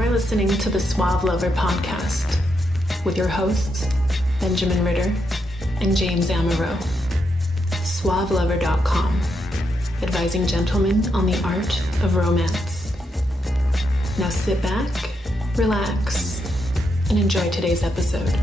You're listening to the Sauve Lover podcast with your hosts, Benjamin Ritter and James Amaro. SauveLover.com, advising gentlemen on the art of romance. Now sit back, relax, and enjoy today's episode.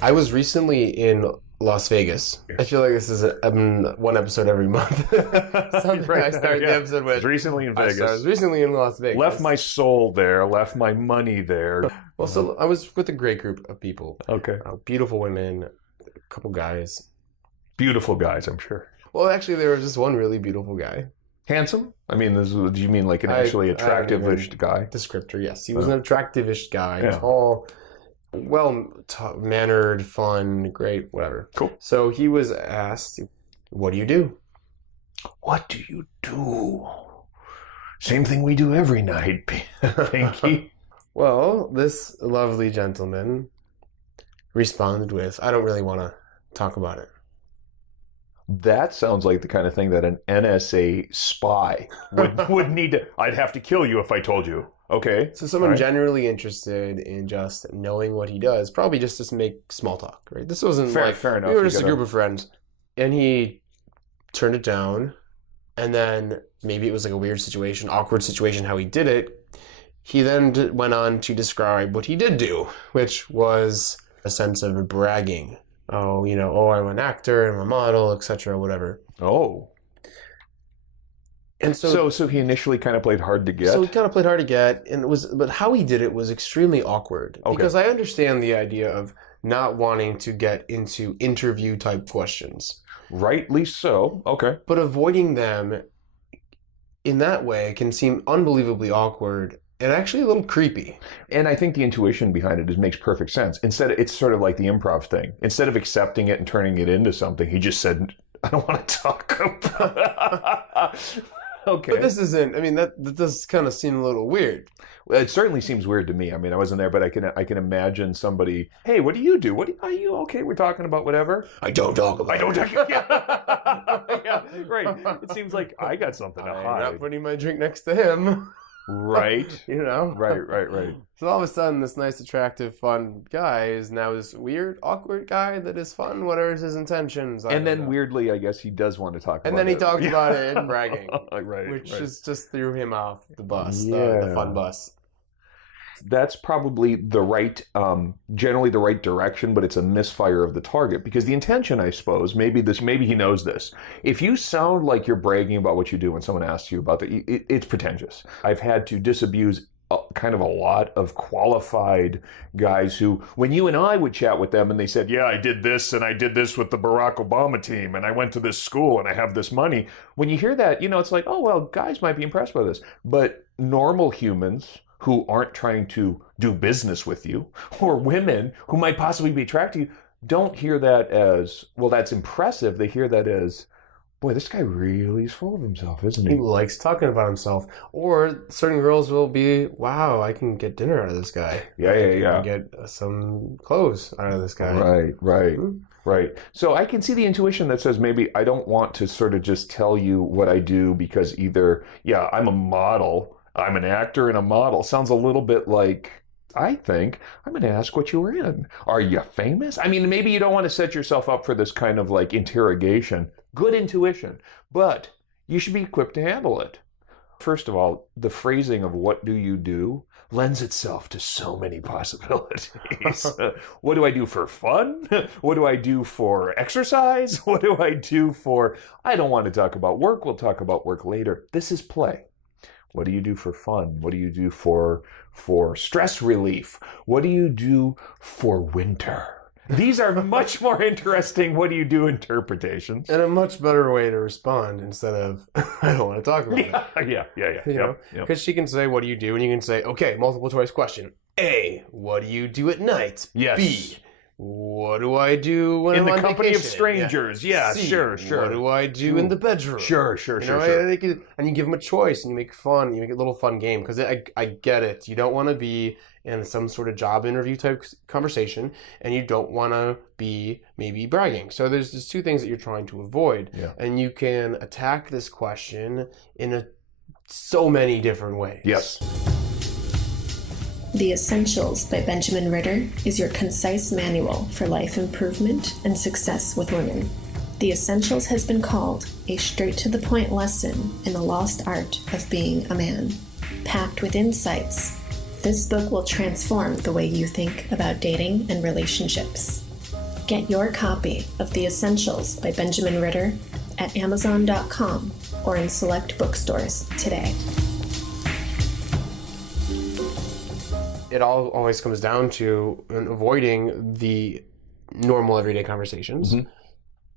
I was recently in Las Vegas. I feel like this is one episode every month. Something right, I started the episode with. I was recently in Vegas. I was recently in Las Vegas. Left my soul there. Left my money there. Well, so I was with a great group of people. Okay. Beautiful women, a couple guys. Beautiful guys, I'm sure. Well, actually, there was just one really beautiful guy. Handsome? I mean, do you mean like an actually attractive-ish guy? Descriptor, yes. He was an attractive-ish guy, tall, well-mannered, fun, great, whatever. Cool. So he was asked, what do you do? What do you do? Same thing we do every night, Pinky. Well, this lovely gentleman responded with, I don't really want to talk about it. That sounds like the kind of thing that an NSA spy would need to... I'd have to kill you if I told you. Okay. So someone generally interested in just knowing what he does, probably just to make small talk, right? This wasn't fair enough. We were just a group of friends. And he turned it down. And then maybe it was like a weird situation, awkward situation, how he did it. He then went on to describe what he did do, which was a sense of bragging. I'm an actor, I'm a model, etc., whatever. Oh. And so he initially kind of played hard to get? So he kind of played hard to get, but how he did it was extremely awkward. Okay. Because I understand the idea of not wanting to get into interview-type questions. Rightly so. Okay. But avoiding them in that way can seem unbelievably awkward and actually a little creepy. And I think the intuition behind it makes perfect sense. It's sort of like the improv thing. Instead of accepting it and turning it into something, he just said, I don't want to talk about it. Okay. But this isn't, that does kind of seem a little weird. Well, it certainly seems weird to me. I wasn't there, but I can imagine somebody, hey, what do you do? Are you okay? We're talking about whatever? I don't talk about it. Yeah, right. It seems like I got something to hide. I'm not putting my drink next to him. Right. Right. So all of a sudden, this nice, attractive, fun guy is now this weird, awkward guy that is fun. What are his intentions? And then weirdly, I guess he does want to talk about it. And then he talked about it in bragging. Right. Which just threw him off the bus, the fun bus. That's probably generally the right direction, but it's a misfire of the target because the intention, I suppose, maybe he knows this. If you sound like you're bragging about what you do when someone asks you about that, it's pretentious. I've had to disabuse kind of a lot of qualified guys who, when you and I would chat with them and they said, yeah, I did this and I did this with the Barack Obama team and I went to this school and I have this money. When you hear that, it's like, oh, well, guys might be impressed by this. But normal humans who aren't trying to do business with you, or women who might possibly be attracted to you, don't hear that as, well, that's impressive. They hear that as, boy, this guy really is full of himself, isn't he? He likes talking about himself. Or certain girls will be, wow, I can get dinner out of this guy. Yeah. I can get some clothes out of this guy. Right. So I can see the intuition that says maybe I don't want to sort of just tell you what I do because either, I'm a model, I'm an actor and a model. Sounds a little bit like, I think, I'm going to ask what you were in. Are you famous? Maybe you don't want to set yourself up for this kind of like interrogation. Good intuition, but you should be equipped to handle it. First of all, the phrasing of what do you do lends itself to so many possibilities. What do I do for fun? What do I do for exercise? What do I do for, I don't want to talk about work. We'll talk about work later. This is play. What do you do for fun? What do you do for stress relief? What do you do for winter? These are much more interesting what do you do interpretations. And a much better way to respond instead of, I don't want to talk about it. Yeah. Because she can say, what do you do? And you can say, okay, multiple choice question. A, what do you do at night? Yes. B, what do I do when I'm on in the company vacation? of strangers? Yeah, C, sure. What do I do in the bedroom? Sure. And you give them a choice, and you make it a little fun game, because I get it. You don't want to be in some sort of job interview type conversation, and you don't want to be maybe bragging. So there's just two things that you're trying to avoid. Yeah. And you can attack this question in so many different ways. Yes. The Essentials by Benjamin Ritter is your concise manual for life improvement and success with women. The Essentials has been called a straight-to-the-point lesson in the lost art of being a man. Packed with insights, this book will transform the way you think about dating and relationships. Get your copy of The Essentials by Benjamin Ritter at Amazon.com or in select bookstores today. It all always comes down to avoiding the normal everyday conversations,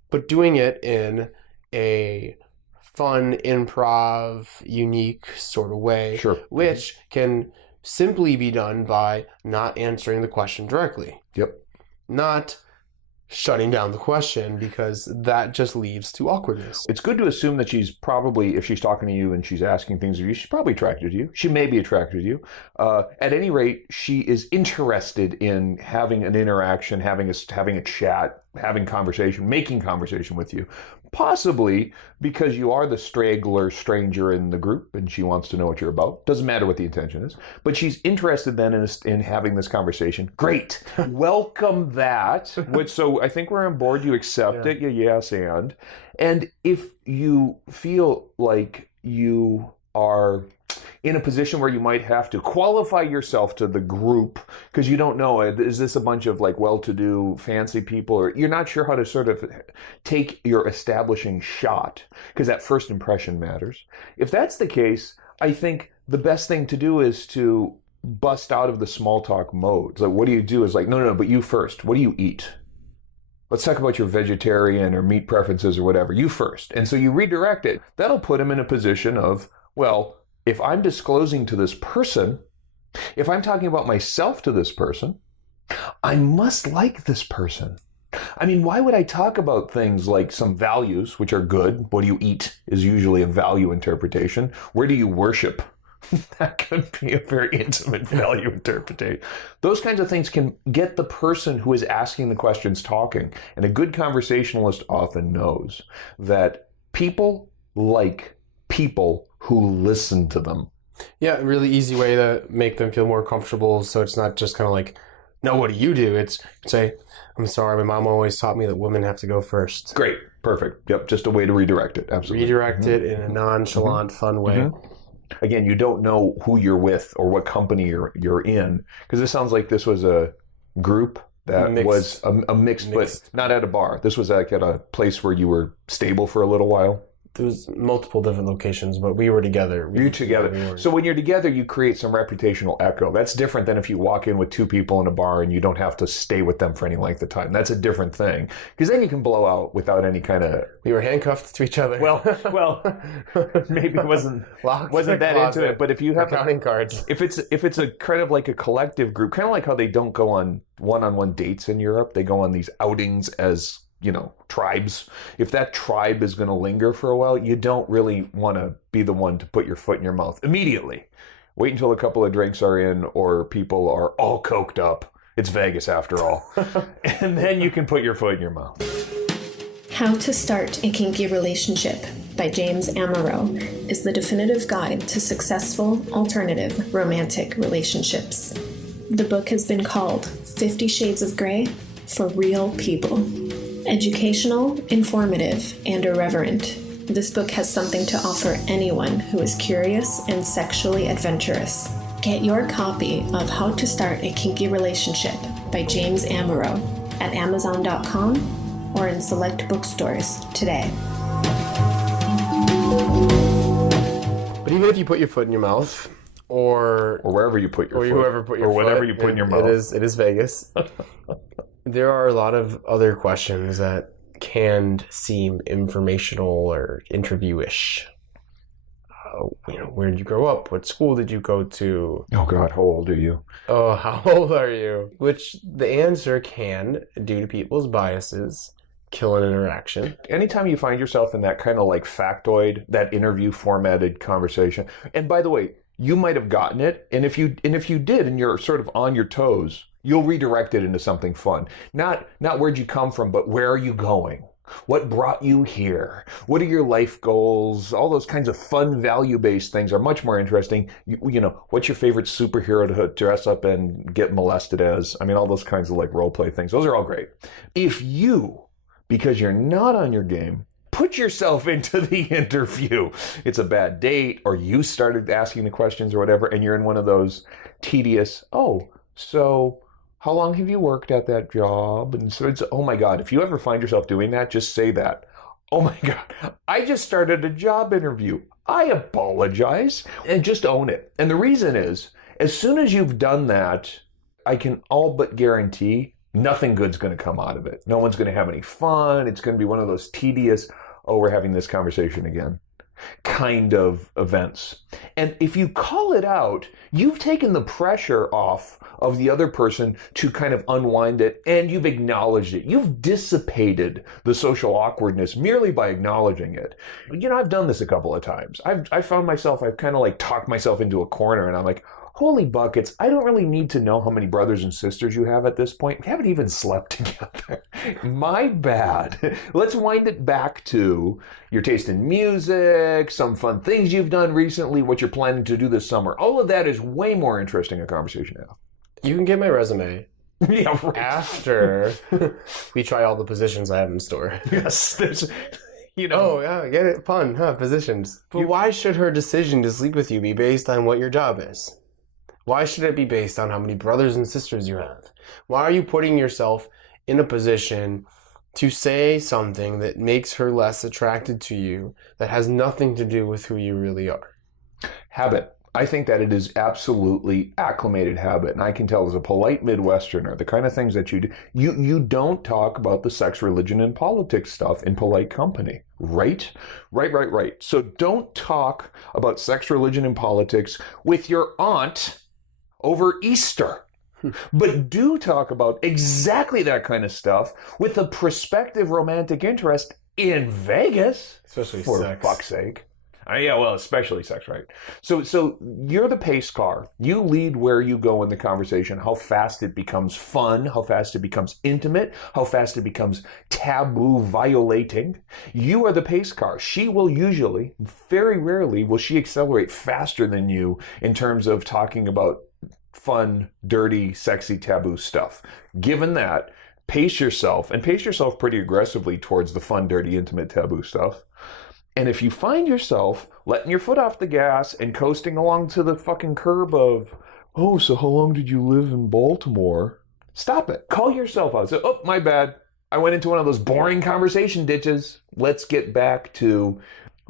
but doing it in a fun, improv, unique sort of way, which can simply be done by not answering the question directly. Yep. Not shutting down the question, because that just leads to awkwardness. It's good to assume that she's probably, if she's talking to you and she's asking things of you, she's probably attracted to you. She may be attracted to you. At any rate, she is interested in having an interaction, having a chat, having conversation, making conversation with you. Possibly because you are the straggler stranger in the group and she wants to know what you're about. Doesn't matter what the intention is. But she's interested then in having this conversation. Great. Welcome that. So I think we're on board. You accept it. Yes, and. And if you feel like you are in a position where you might have to qualify yourself to the group because you don't know, is this a bunch of like well-to-do fancy people, or you're not sure how to sort of take your establishing shot because that first impression matters. If that's the case, I think the best thing to do is to bust out of the small talk mode. Like, what do you do is like, no, but you first. What do you eat? Let's talk about your vegetarian or meat preferences or whatever. You first. And so you redirect it. That'll put him in a position of, well, if I'm disclosing to this person, if I'm talking about myself to this person, I must like this person. I mean, why would I talk about things like some values, which are good? What do you eat is usually a value interpretation. Where do you worship? That can be a very intimate value interpretation. Those kinds of things can get the person who is asking the questions talking. And a good conversationalist often knows that people like people who listen to them. Yeah, a really easy way to make them feel more comfortable, so it's not just kind of like, no, what do you do? It's say, I'm sorry, my mom always taught me that women have to go first. Great. Perfect. Yep. Just a way to redirect it. Absolutely. Redirect it in a nonchalant, fun way. Again, you don't know who you're with or what company you're in, because this sounds like this was a group that was a mixed, but not at a bar. This was like at a place where you were stable for a little while. There was multiple different locations, but we were together. So when you're together, you create some reputational echo. That's different than if you walk in with two people in a bar and you don't have to stay with them for any length of time. That's a different thing. Because then you can blow out without any kind of... We were handcuffed to each other. Well, maybe it wasn't that intimate. But if you have counting cards, if it's a kind of like a collective group, kind of like how they don't go on one-on-one dates in Europe, they go on these outings as, tribes. If that tribe is going to linger for a while, you don't really want to be the one to put your foot in your mouth immediately. Wait until a couple of drinks are in or people are all coked up. It's Vegas after all. And then you can put your foot in your mouth. How to Start a Kinky Relationship by James Amaro is the definitive guide to successful alternative romantic relationships. The book has been called 50 Shades of Grey for real people. Educational, informative, and irreverent, this book has something to offer anyone who is curious and sexually adventurous. Get your copy of How to Start a Kinky Relationship by James Amaro at Amazon.com or in select bookstores today. But even if you put your foot in your mouth, or wherever you put your foot, whoever put your or foot, whatever you put in your mouth, it is Vegas. There are a lot of other questions that can seem informational or interview-ish. Where did you grow up? What school did you go to? Oh God, how old are you? Oh, how old are you? Which the answer can, due to people's biases, kill an interaction. Anytime you find yourself in that kind of like factoid, that interview formatted conversation, and by the way, you might have gotten it, and if you did, and you're sort of on your toes, you'll redirect it into something fun. Not where'd you come from, but where are you going? What brought you here? What are your life goals? All those kinds of fun, value-based things are much more interesting. You know, what's your favorite superhero to dress up and get molested as? I mean, all those kinds of like role play things. Those are all great. If you, because you're not on your game, put yourself into the interview, it's a bad date, or you started asking the questions or whatever, and you're in one of those tedious, so how long have you worked at that job? And so it's, oh my God, if you ever find yourself doing that, just say that. Oh my God, I just started a job interview. I apologize. And just own it. And the reason is, as soon as you've done that, I can all but guarantee nothing good's going to come out of it. No one's going to have any fun. It's going to be one of those tedious, we're having this conversation again kind of events. And if you call it out, you've taken the pressure off of the other person to kind of unwind it, and you've acknowledged it. You've dissipated the social awkwardness merely by acknowledging it. You know, I've done this a couple of times. I've found myself, I've kind of like talked myself into a corner, and I'm like, holy buckets, I don't really need to know how many brothers and sisters you have at this point. We haven't even slept together. My bad. Let's wind it back to your taste in music, some fun things you've done recently, what you're planning to do this summer. All of that is way more interesting a conversation now. You can get my resume. Yeah, right. After we try all the positions I have in store. Yes, there's, you know. Oh, yeah, get it? Fun, huh? Positions. But why should her decision to sleep with you be based on what your job is? Why should it be based on how many brothers and sisters you have? Why are you putting yourself in a position to say something that makes her less attracted to you, that has nothing to do with who you really are? Habit. I think that it is absolutely acclimated habit. And I can tell as a polite Midwesterner, the kind of things that you do, you don't talk about the sex, religion, and politics stuff in polite company, right? Right. So don't talk about sex, religion, and politics with your aunt over Easter. But do talk about exactly that kind of stuff with a prospective romantic interest in Vegas. Especially for sex. fuck's sake. Yeah, well, especially sex, right? So you're the pace car. You lead where you go in the conversation, how fast it becomes fun, how fast it becomes intimate, how fast it becomes taboo violating. You are the pace car. She will usually, very rarely, will she accelerate faster than you in terms of talking about fun, dirty, sexy, taboo stuff. Given that, pace yourself pretty aggressively towards the fun, dirty, intimate, taboo stuff. And if you find yourself letting your foot off the gas and coasting along to the fucking curb of, so how long did you live in Baltimore? Stop it. Call yourself out. Say, my bad. I went into one of those boring conversation ditches. Let's get back to,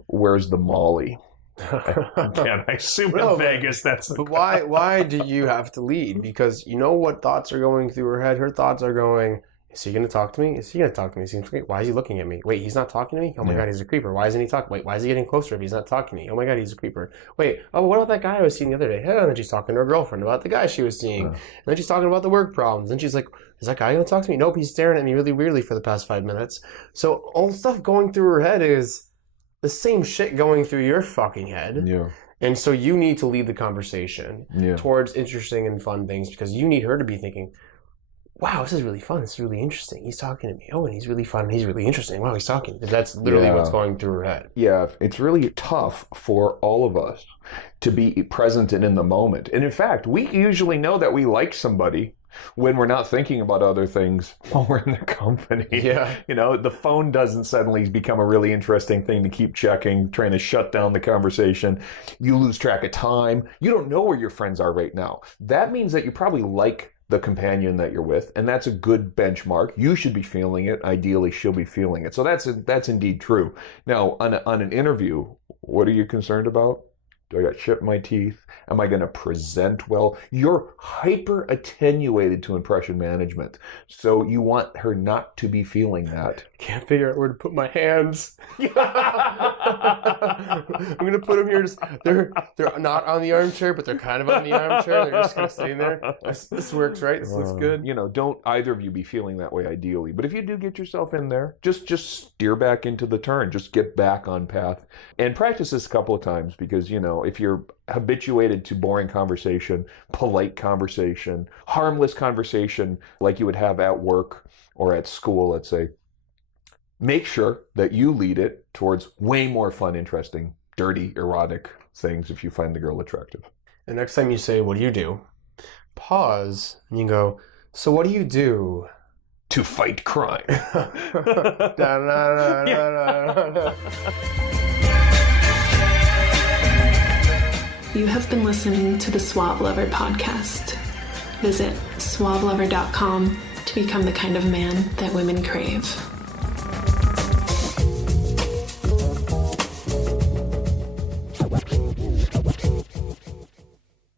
where's the Molly? Again, I assume in Vegas that's the... But why do you have to lead? Because you know what thoughts are going through her head. Her thoughts are going, is he going to talk to me? Is he going to talk to me? Seems great. Why is he looking at me? Wait, he's not talking to me? Oh my God, he's a creeper. Why isn't he talking? Wait, why is he getting closer if he's not talking to me? Oh my God, he's a creeper. Wait, what about that guy I was seeing the other day? And then she's talking to her girlfriend about the guy she was seeing. And then she's talking about the work problems. And she's like, is that guy going to talk to me? Nope, he's staring at me really weirdly for the past 5 minutes. So all the stuff going through her head is the same shit going through your fucking head. Yeah. And so you need to lead the conversation towards interesting and fun things, because you need her to be thinking, wow, this is really fun. This is really interesting. He's talking to me. Oh, and he's really fun. And he's really interesting. Wow, he's talking. That's literally what's going through her head. Yeah, it's really tough for all of us to be present and in the moment. And in fact, we usually know that we like somebody when we're not thinking about other things while we're in their company. Yeah. You know, the phone doesn't suddenly become a really interesting thing to keep checking, trying to shut down the conversation. You lose track of time. You don't know where your friends are right now. That means that you probably like the companion that you're with, and that's a good benchmark. You should be feeling it. Ideally, she'll be feeling it. So that's indeed true. Now, on an interview, what are you concerned about? Do I got shit in my teeth? Am I going to present well? You're hyper attenuated to impression management. So you want her not to be feeling that. Can't figure out where to put my hands. I'm going to put them here. They're not on the armchair, but they're kind of on the armchair. They're just kind of sitting there. This works, right? This looks good. You know, don't either of you be feeling that way ideally. But if you do get yourself in there, just steer back into the turn. Just get back on path. And practice this a couple of times because, you know, if you're habituated to boring conversation, polite conversation, harmless conversation like you would have at work or at school, let's say, make sure that you lead it towards way more fun, interesting, dirty, erotic things if you find the girl attractive. And next time you say, what do you do? Pause, and you go, so what do you do? To fight crime. You have been listening to the Sauve Lover podcast. Visit sauvelover.com to become the kind of man that women crave.